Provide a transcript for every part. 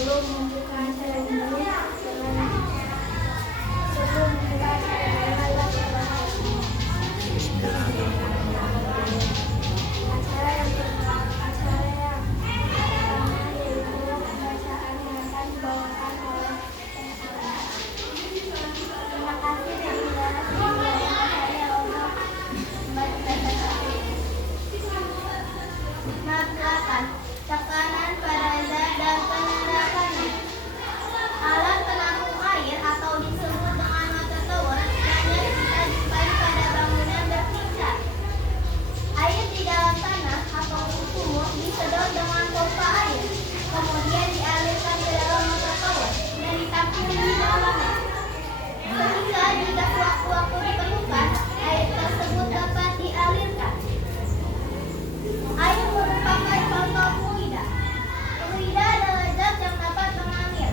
Sebelum membuka acara ini, acara yang pertama yaitu pembacaan yang akan dibawakan oleh terima kasih saudara saya untuk membacakan ini. Bab 8. Tekanan pada zat dan penerapannya. Alat penampung air atau disebut dengan water tower banyak kita jumpai pada bangunan bertingkat. Air di dalam tanah atau sumur disedot dengan pompa air, kemudian dialirkan ke dalam water tower dan ditampung di dalamnya. Sehingga jika sewaktu-waktu diperlukan, air tersebut dapat dialirkan. Air merupakan contoh fluida. Fluida adalah zat yang dapat mengalir.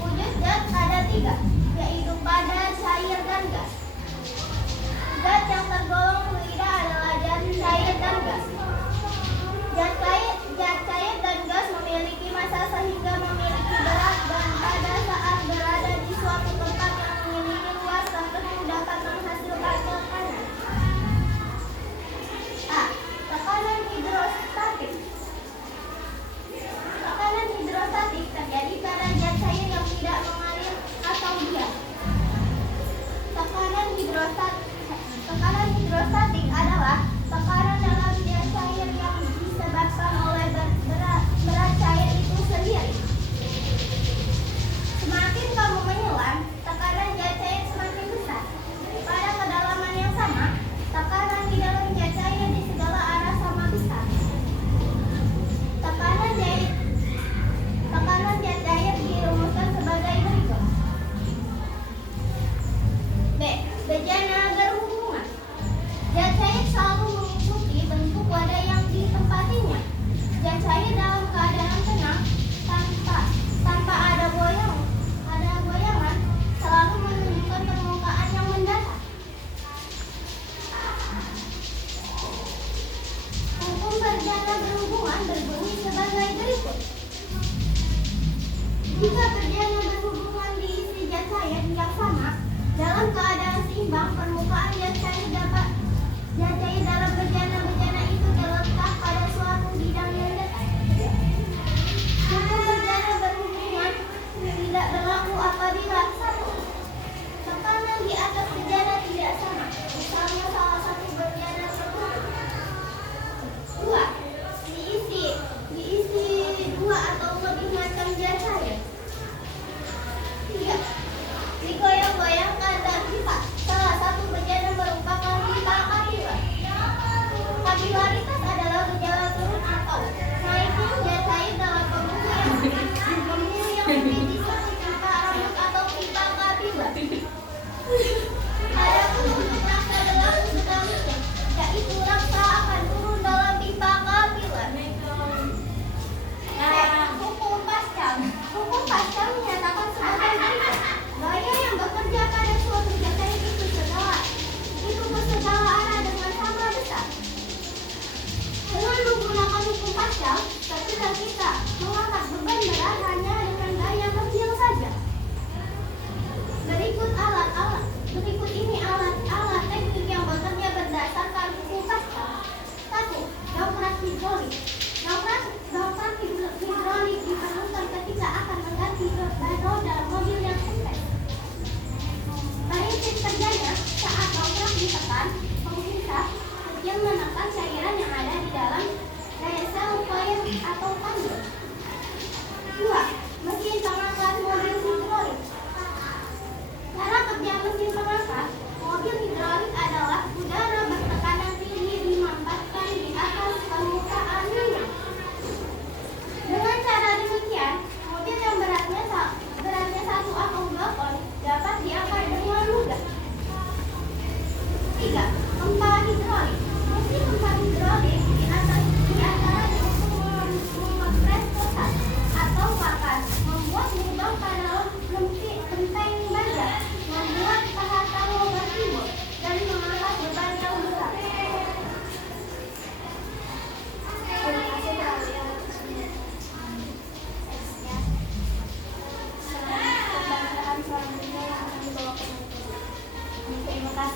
Wujud zat ada 3, yaitu padat, cair, dan gas. Zat yang tergolong fluida adalah zat cair dan gas. Zat cair dan gas memiliki massa sehingga memiliki berat dan pada saat berada di suatu tempat yang memiliki luas tertentu dapat menghasilkan tekanan. A. Tekanan hidrostatik. Tekanan hidrostatik terjadi pada zat cair yang tidak mengalir atau diam. Tekanan hidrostatik adalah tekanan dalam zat cair yang disebabkan oleh berat cair itu sendiri. Semakin kamu menyelam, tekanan zat cair semakin besar. Pada kedalaman yang sama, tekanan di dalam zat cair di segala arah sama besar. Tekanan zat cair dirumuskan sebagai berikut. B. Bejana berhubungan. Zat cair selalu mengikuti bentuk wadah yang ditempatinya. Zat cair dalam keadaan tenang tanpa ada goyangan selalu menunjukkan permukaan yang mendatar. Hukum berjana berhubungan berbunyi sebagai berikut. Jika berjana berhubungan diisi zat cair yang sama dalam keadaan seimbang, permukaan zat cair dalam berjana itu terletak pada suatu bidang yang dekat. Hukum berjana berhubungan tidak berlaku apabila 1. Tekanan di atas berjana tidak sama, misalnya salah satu berjana tertutup. 2. Diisi 2 atau lebih macam zat cair. 3. Digoyang-goyangkan dan pipa. Salah satu berjana merupakan pipa kapilar. Kapilaritas adalah gejala turun atau naiknya zat cair dalam pembuluh yang menjadi suatu pipa rambut atau pipa kapilar. Adapun untuk raksa dalam sebaliknya, yaitu raksa akan turun dalam pipa kapilar. Hukum Pascal. Hukum Pascal menyatakan sebagai berikut. Gaya yang bekerja pada suatu zat cair itu bersegala arah dengan sama besar. Dengan menggunakan hukum Pascal, ketika kita mengangkat beban berat hanya dengan gaya kecil saja. Berikut ini alat teknik yang bekerja berdasarkan hukum Pascal. 1. Dongkrak hidrolik. Dongkrak hidrolik diperlukan ketika akan mengganti ban roda mobil yang kempes. Prinsip kerjanya, saat dongkrak ditekan, penghisap kecil menekan cairan yang ada di dalam reservoir atau tanggul.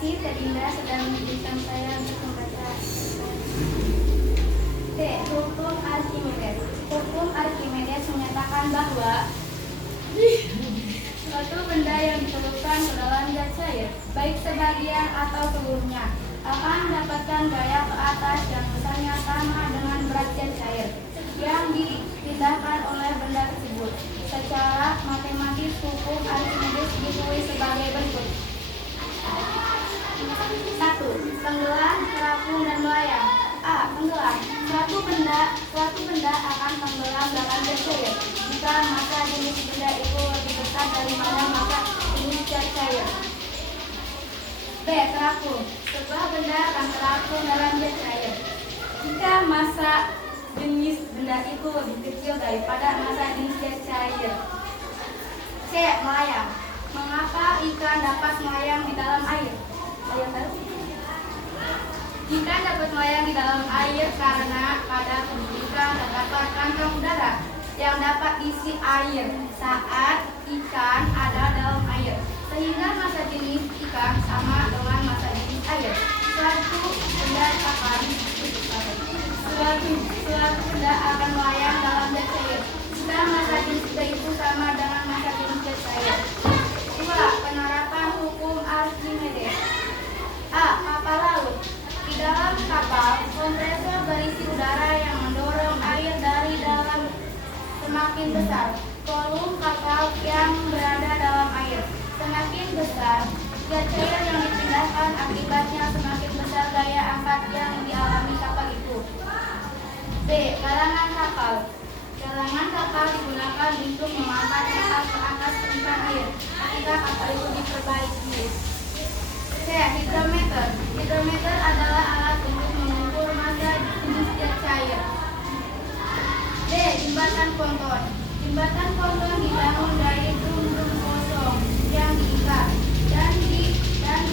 kasih, Teh Dinda sudah mengizinkan saya untuk membaca. D. Hukum Archimedes. Hukum Archimedes menyatakan bahwa suatu benda yang ditelurkan ke dalam zat cair, baik sebagian atau seluruhnya, akan mendapatkan gaya ke atas yang besarnya sama dengan berat zat cair yang dipindahkan oleh benda tersebut. Secara matematis, hukum Archimedes ditulis sebagai berikut. 1. Tenggelam, terapung, dan melayang. A. Tenggelam. Suatu benda akan tenggelam dalam zat cair jika massa jenis benda itu lebih besar daripada massa jenis zat cair. B. Terapung. Sebuah benda akan terapung dalam zat cair jika massa jenis benda itu lebih kecil daripada massa jenis zat cair. C. Melayang. Mengapa ikan dapat melayang di dalam air? Ikan dapat melayang di dalam air karena pada tubuh ikan terdapat kantong udara yang dapat isi air saat ikan ada dalam air, sehingga massa jenis ikan sama dengan massa jenis air. Suatu benda akan melayang dalam zat cair jika massa jenis benda itu sama dengan massa jenis zat cair. 2. Penerapan hukum Archimedes. A. Kapal laut. Di dalam kapal, kompresor berisi udara yang mendorong air dari dalam semakin besar volume kapal yang berada dalam air. Semakin besar zat cair yang dipindahkan, akibatnya semakin besar gaya angkat yang dialami kapal itu. B. Galangan kapal. Galangan kapal digunakan untuk mengangkat kapal ke atas permukaan air ketika kapal itu diperbaiki. C. Hidrometer. Hidrometer adalah alat untuk mengukur massa jenis zat cair. D. Jembatan ponton. Jembatan ponton dibangun dari drum-drum kosong yang diikat dan di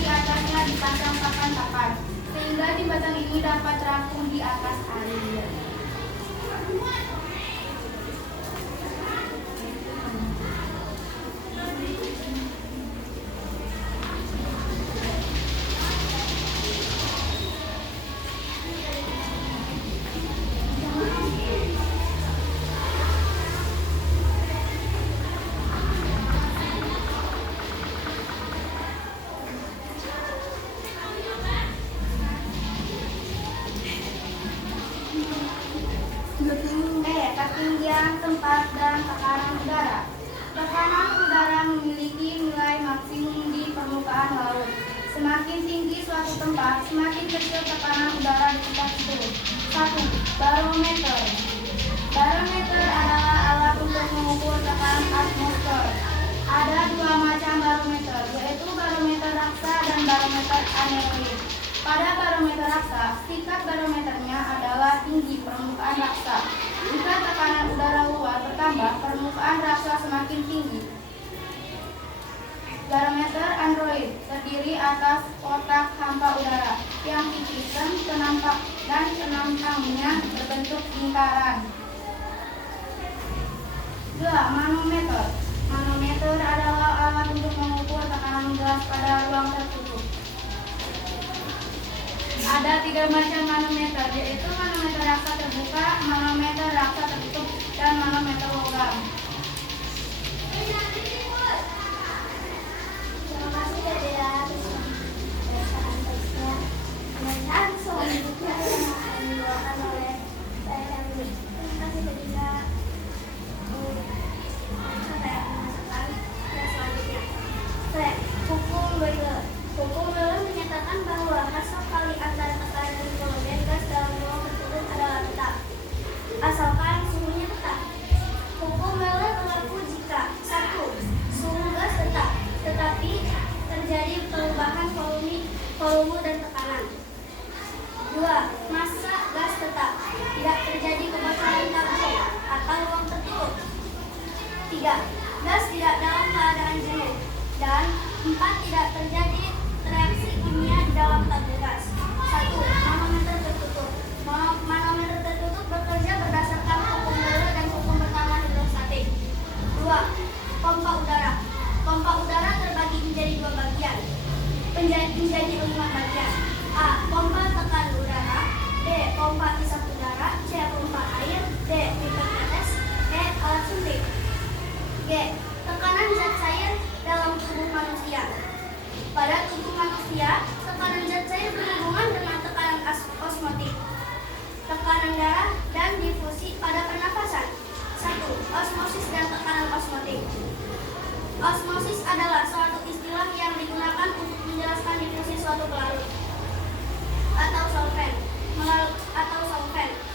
atasnya dipasang papan-papan sehingga jembatan ini dapat terapung di atas air. Ketinggian tempat dan tekanan udara. Tekanan udara memiliki nilai maksimum di permukaan laut. Semakin tinggi suatu tempat, semakin kecil tekanan udara di tempat itu. 1. Barometer. Barometer adalah alat untuk mengukur tekanan atmosfer. Ada 2 macam barometer, yaitu barometer raksa dan barometer aneroid. Pada barometer raksa, tingkat barometernya adalah tinggi permukaan raksa. Jika tekanan udara luar bertambah, permukaan raksa semakin tinggi. Barometer aneroid terdiri atas kotak hampa udara yang tipis dan penambangnya berbentuk lingkaran. 2. Manometer. Manometer adalah alat untuk mengukur tekanan gas pada ruang tertutup. Ada 3 macam manometer, yaitu manometer raksa terbuka, manometer raksa tertutup, dan manometer logam. Terima kasih Dede atas pembacaan teksnya. Pembacaan selanjutnya yang akan dibawakan oleh saya Henry. Terima kasih Dede. Saya akan masukkan yang selanjutnya. Hukum Boyle. Hukum Boyle menyatakan bahwa hasil kali antara tekanan dan volume gas dalam ruang tertutup adalah tetap, asalkan suhunya tetap. Hukum Boyle berlaku jika 1. Suhu gas tetap, tetapi terjadi perubahan volume dan tekanan. 2. Massa gas tetap, tidak terjadi kebocoran tabung atau ruang tertutup. 3. Gas tidak dalam keadaan jenuh. Dan 4. Tidak terjadi reaksi kimia di dalam tabung gas. 1. Manometer tertutup. Manometer tertutup bekerja berdasarkan hukum Boyle dan hukum pertama hidrostatik. 2. Pompa udara. Pompa udara terbagi menjadi 2 bagian. Menjadi Pada tubuh manusia, tekanan zat cair berhubungan dengan tekanan osmotik, tekanan darah, dan difusi pada pernafasan. 1. Osmosis dan tekanan osmotik. Osmosis adalah suatu istilah yang digunakan untuk menjelaskan difusi suatu pelarut atau solvent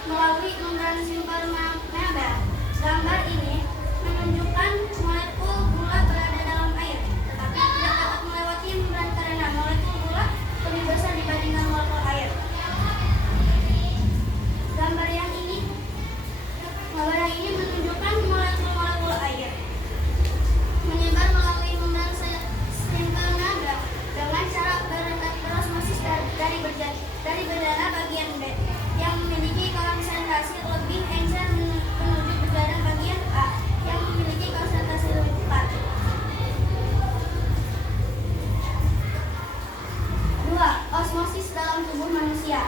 melalui membran simpermeabel. Gambar ini menunjukkan molekul gula berada dalam air, tetapi tidak dapat melewati membran karena molekul gula lebih besar dibandingkan molekul air. Gambar yang ini menunjukkan molekul air menyebar melalui membran simpermeabel dengan cara berosmosis dari bendera bagian B yang memiliki konsentrasi lebih encer menuju bendera bagian A yang memiliki konsentrasi lebih cepat. 2. Osmosis dalam tubuh manusia.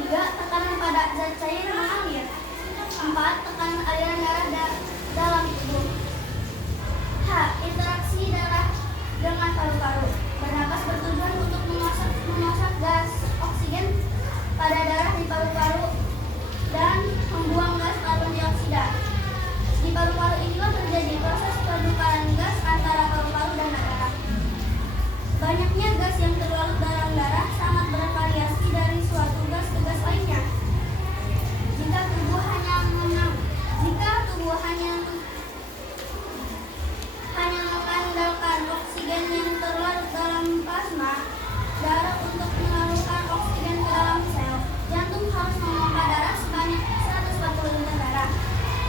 3. Tekanan pada zat cair mengalir. 4. Tekanan aliran darah dalam tubuh. H. Interaksi darah dengan paru-paru. Bernapas bertujuan untuk memasak gas oksigen pada darah di paru-paru dan membuang gas karbon dioksida. Di paru-paru inilah terjadi proses pertukaran gas antara paru-paru dan darah. Banyaknya gas yang terlarut dalam darah sangat bervariasi dari suatu gas ke gas lainnya. Jika tubuh hanya mengandalkan oksigen yang terlarut dalam plasma darah untuk mengalirkan oksigen ke dalam sel, jantung harus memompa darah sebanyak 140 liter darah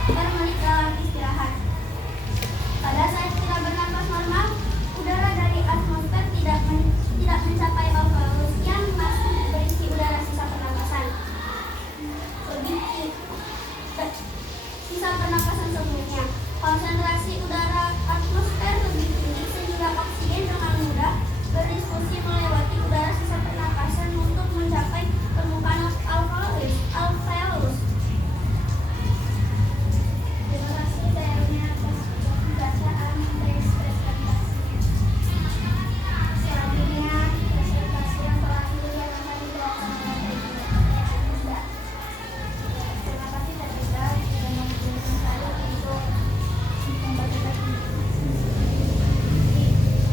per menit dalam istirahat. Pada saat kita bernapas normal, udara dari atmosfer tidak mencapai alveolus yang masih berisi udara sisa pernapasan. Sisa pernapasan sebelumnya, konsentrasi udara atmosfer lebih tinggi sehingga oksigen dengan mudah berdiskusi melewati udara sisa pernapasan untuk mencapai permukaan alveolus. Terima kasih Ternya atas pembacaan teks presentasinya. Selanjutnya presentasi yang terakhir yang akan dibawakan oleh Terina. Terima kasih Terina sudah mengizinkan saya untuk membacakan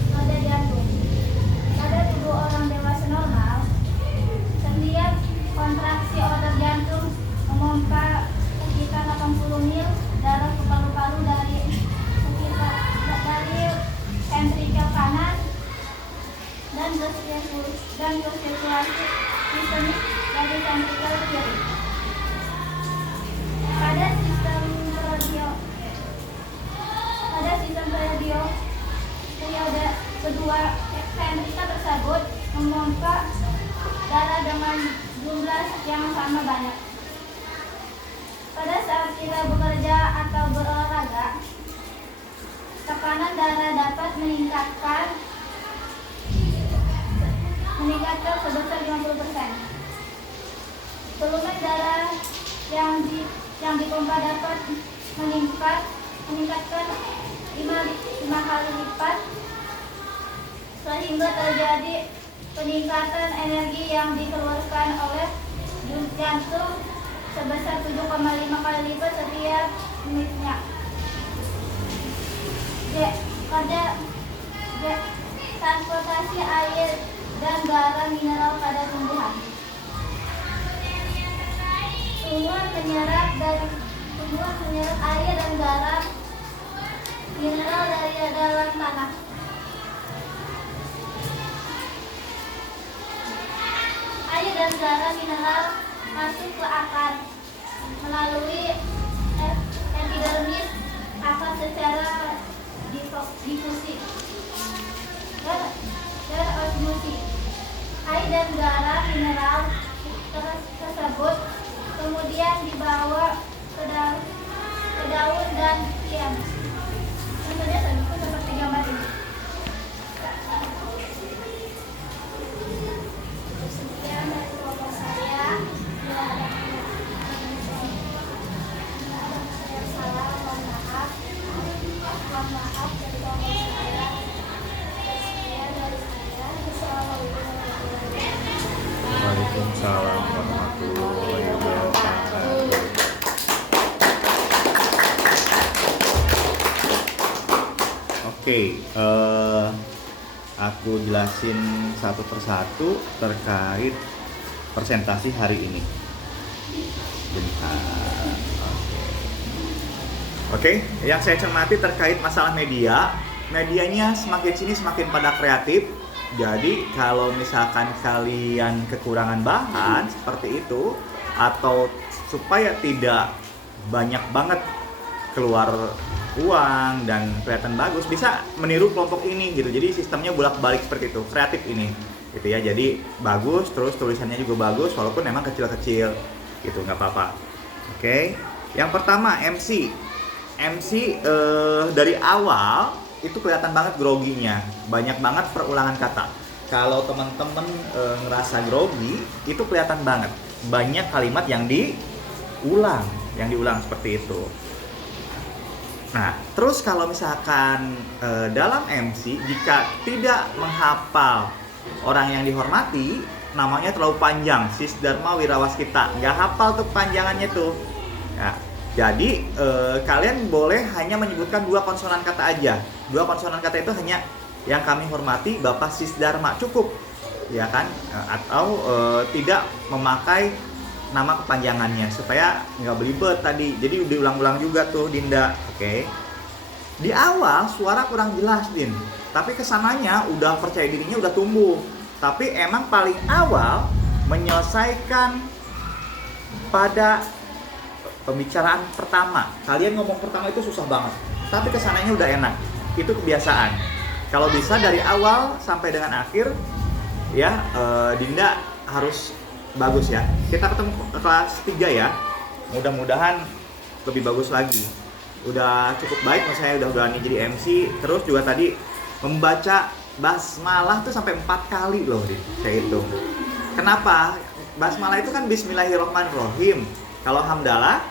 nada jantung. Pada tubuh orang dewasa normal, setiap kontraksi otot jantung memompa sekitar 80 mil darah ke paru-paru dari ventrikel kanan dan ke sirkulasi sistemik dari ventrikel kiri. Pada sistem periode kedua, ventrikel tersebut memompa darah dengan jumlah yang sama banyak. Pada saat kita bekerja atau berolahraga, tekanan darah dapat meningkatkan sebesar 50%. Volume darah yang dipompa dapat meningkatkan 5 kali lipat, sehingga terjadi peningkatan energi yang dikeluarkan oleh jantung sebesar 7,5 kali lipat setiap menitnya. Transportasi air dan garam mineral pada tumbuhan. Tumbuhan menyerap air dan garam mineral dari dalam tanah. Air dan garam mineral masuk ke akar melalui epidermis akar secara difusi dan osmosis. Air dan garam mineral tersebut kemudian dibawa ke daun dan tiang. Contohnya seperti gambar ini. Sekian dari kelompok saya. Saya salah, mohon maaf dari kelompok saya. Sekian dari saya. Oke, aku jelasin satu persatu terkait presentasi hari ini. Bentar. Oke, yang saya cermati terkait masalah media, medianya semakin sini semakin pada kreatif. Jadi kalau misalkan kalian kekurangan bahan seperti itu, atau supaya tidak banyak banget keluar uang dan kelihatan bagus, bisa meniru kelompok ini gitu. Jadi sistemnya bolak-balik seperti itu, kreatif ini gitu ya. Jadi bagus, terus tulisannya juga bagus walaupun memang kecil-kecil gitu, nggak apa-apa. Oke, yang pertama MC dari awal itu kelihatan banget groginya, banyak banget perulangan kata. Kalau teman-teman ngerasa grogi, itu kelihatan banget banyak kalimat yang diulang seperti itu. Nah, terus kalau misalkan dalam MC jika tidak menghafal orang yang dihormati, namanya terlalu panjang, Sis Dharma Wirawaskita, nggak hafal tuh panjangannya tuh. Ya, jadi kalian boleh hanya menyebutkan 2 konsonan kata aja. 2 konsonan kata itu hanya yang kami hormati Bapak Sis Dharma, cukup, ya kan? Atau tidak memakai nama kepanjangannya supaya nggak belibet tadi. Jadi diulang-ulang juga tuh Dinda. Oke. Di awal suara kurang jelas Din, tapi kesananya udah percaya dirinya udah tumbuh. Tapi emang paling awal menyelesaikan pada pembicaraan pertama. Kalian ngomong pertama itu susah banget, tapi kesananya udah enak. Itu kebiasaan. Kalau bisa dari awal sampai dengan akhir, ya Dinda harus bagus ya. Kita ketemu kelas 3 ya. Mudah-mudahan lebih bagus lagi. Udah cukup baik, saya udah berani jadi MC. Terus juga tadi membaca basmalah tuh sampai 4 kali loh, saya hitung. Kenapa? Basmalah itu kan Bismillahirrahmanirrahim. Kalau hamdalah,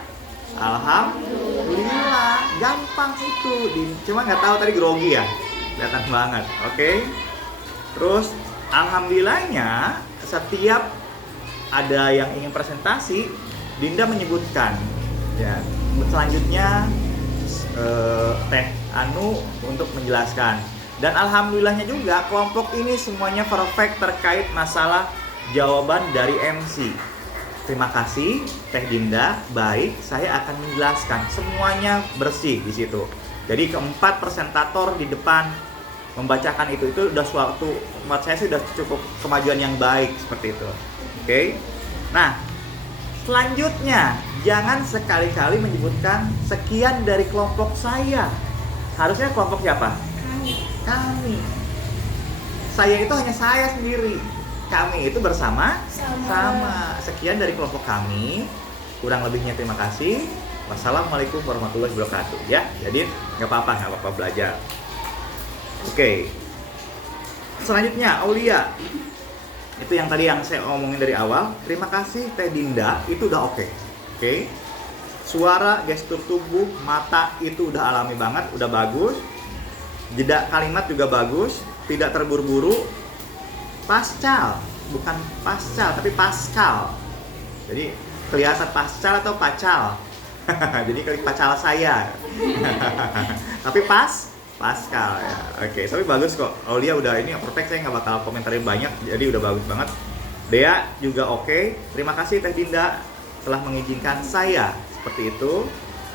alhamdulillah, gampang itu. Cuma nggak tahu tadi grogi ya, kelihatan banget. Oke. Terus alhamdulillahnya setiap ada yang ingin presentasi, Dinda menyebutkan. Ya, selanjutnya Teh Anu untuk menjelaskan. Dan alhamdulillahnya juga kelompok ini semuanya perfect terkait masalah jawaban dari MC. Terima kasih Teh Dinda, baik, saya akan menjelaskan. Semuanya bersih di situ. Jadi keempat presentator di depan membacakan itu udah suatu, menurut saya sih udah cukup kemajuan yang baik seperti itu. Oke. Nah, selanjutnya jangan sekali-kali menyebutkan sekian dari kelompok saya. Harusnya kelompok siapa? Kami. Saya itu hanya saya sendiri. Kami itu bersama sama. Sekian dari kelompok kami. Kurang lebihnya terima kasih. Wassalamualaikum warahmatullahi wabarakatuh. Ya, jadi nggak apa-apa belajar. Oke. Selanjutnya Aulia. Itu yang tadi yang saya omongin dari awal. Terima kasih Teh Dinda, itu udah oke. Oke. Suara, gestur tubuh, mata itu udah alami banget, udah bagus. Jeda kalimat juga bagus, tidak terburu-buru. Pascal, bukan pascal tapi Pascal. Jadi kelihatan pascal atau pacal. Jadi klik pacal saya. Tapi Pascal ya. Oke, tapi bagus kok. Aulia udah ini perfect, saya nggak bakal komentarin banyak, jadi udah bagus banget. Dea juga oke. Terima kasih Teh Dinda telah mengizinkan saya seperti itu.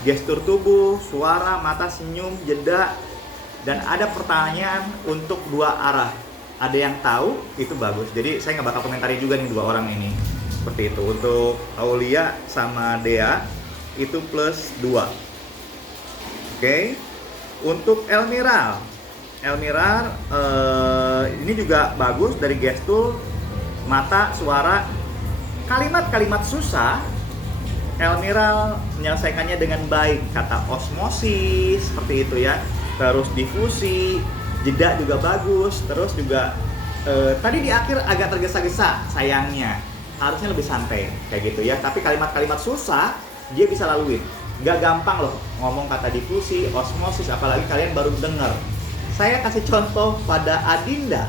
Gestur tubuh, suara, mata, senyum, jeda, dan ada pertanyaan untuk 2 arah. Ada yang tahu, itu bagus. Jadi saya nggak bakal komentarin juga nih 2 orang ini. Seperti itu. Untuk Aulia sama Dea itu +2. Oke. Untuk Elmiral ini juga bagus dari gestur, mata, suara, kalimat-kalimat susah. Elmiral menyelesaikannya dengan baik, kata osmosis seperti itu ya. Terus difusi, jeda juga bagus. Terus juga tadi di akhir agak tergesa-gesa, sayangnya harusnya lebih santai kayak gitu ya. Tapi kalimat-kalimat susah dia bisa laluin. Gak gampang loh ngomong kata difusi, osmosis, apalagi kalian baru dengar. Saya kasih contoh pada Adinda.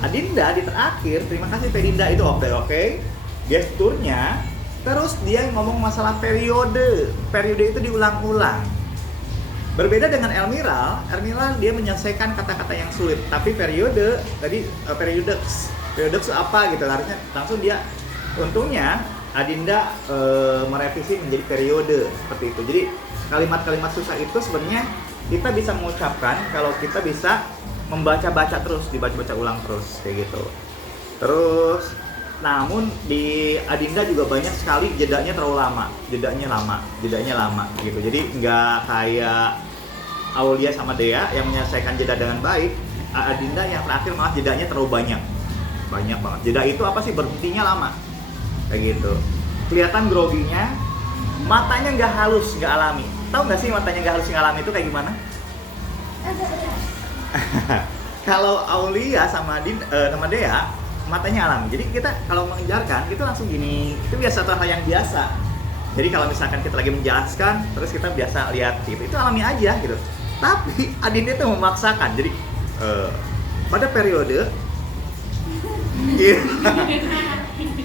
Adinda di terakhir, terima kasih Teh Dinda, itu oke. Gesturnya, terus dia ngomong masalah periode. Periode itu diulang-ulang. Berbeda dengan Elmiral dia menyelesaikan kata-kata yang sulit, tapi periode tadi periodex itu apa gitu, harusnya langsung dia. Untungnya Adinda merevisi menjadi periode seperti itu. Jadi kalimat-kalimat susah itu sebenarnya kita bisa mengucapkan kalau kita bisa membaca-baca terus, dibaca-baca ulang terus kayak gitu. Terus namun di Adinda juga banyak sekali jedanya terlalu lama, jedanya lama gitu. Jadi nggak kayak Aulia sama Dea yang menyelesaikan jeda dengan baik. Adinda yang terakhir malah jedanya terlalu banyak banget. Jeda itu apa sih, berhentinya lama kayak gitu. Kelihatan groginya, matanya nggak halus, nggak alami. Tahu nggak sih matanya nggak halus, nggak alami itu kayak gimana? Kalau Aulia sama Dea matanya alami. Jadi kita kalau mengejarkan itu langsung gini. Itu biasa, hal yang biasa. Jadi kalau misalkan kita lagi menjelaskan terus kita biasa lihat gitu, itu alami aja gitu. Tapi Adinda itu memaksakan. Jadi pada periode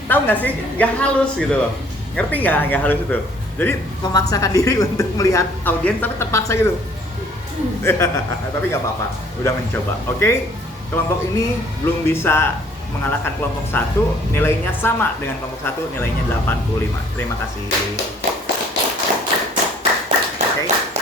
tahu nggak sih, nggak halus gitu loh. Ngerti nggak halus itu? Jadi memaksakan diri untuk melihat audiens tapi terpaksa gitu. Tapi nggak apa-apa, udah mencoba. Oke, kelompok ini belum bisa mengalahkan kelompok 1, nilainya sama dengan kelompok 1, nilainya 85. Terima kasih. Oke.